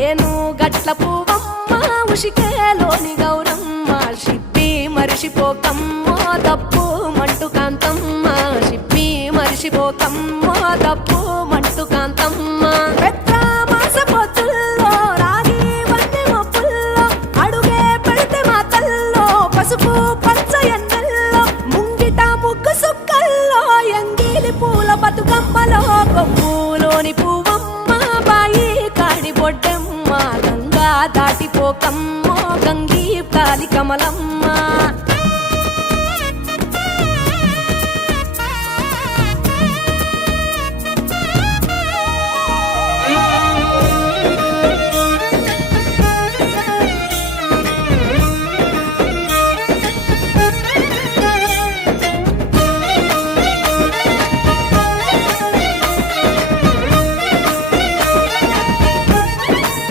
ఏను గట్ల పువ్వమ్మ ఉషికేలోని గౌరమ్మ షిప్పి మరిషిపోకమ్మో తప్పు మంటు కాంతమ్మ షిప్పి మరిషిపోకమ్మో తప్పు మంటు కాంతమ్మ పెద్ద మాస పొత్తుల్లో రాగి వన్నె మొప్పుల్లో అడుగే పెడితే మాతల్లో పసుపు పచ్చ ఎన్నెల్లో ముంగిట ముగ్గు సుక్కల్లో ఎంగిలి పూల బతుకమ్మలో కొమ్ములోని పువ్వమ్మ బాయి కాడి బొడ్డెమ్మ గంగా దాటిపోకమ్మో గంగీ కాలి కమలమ్మ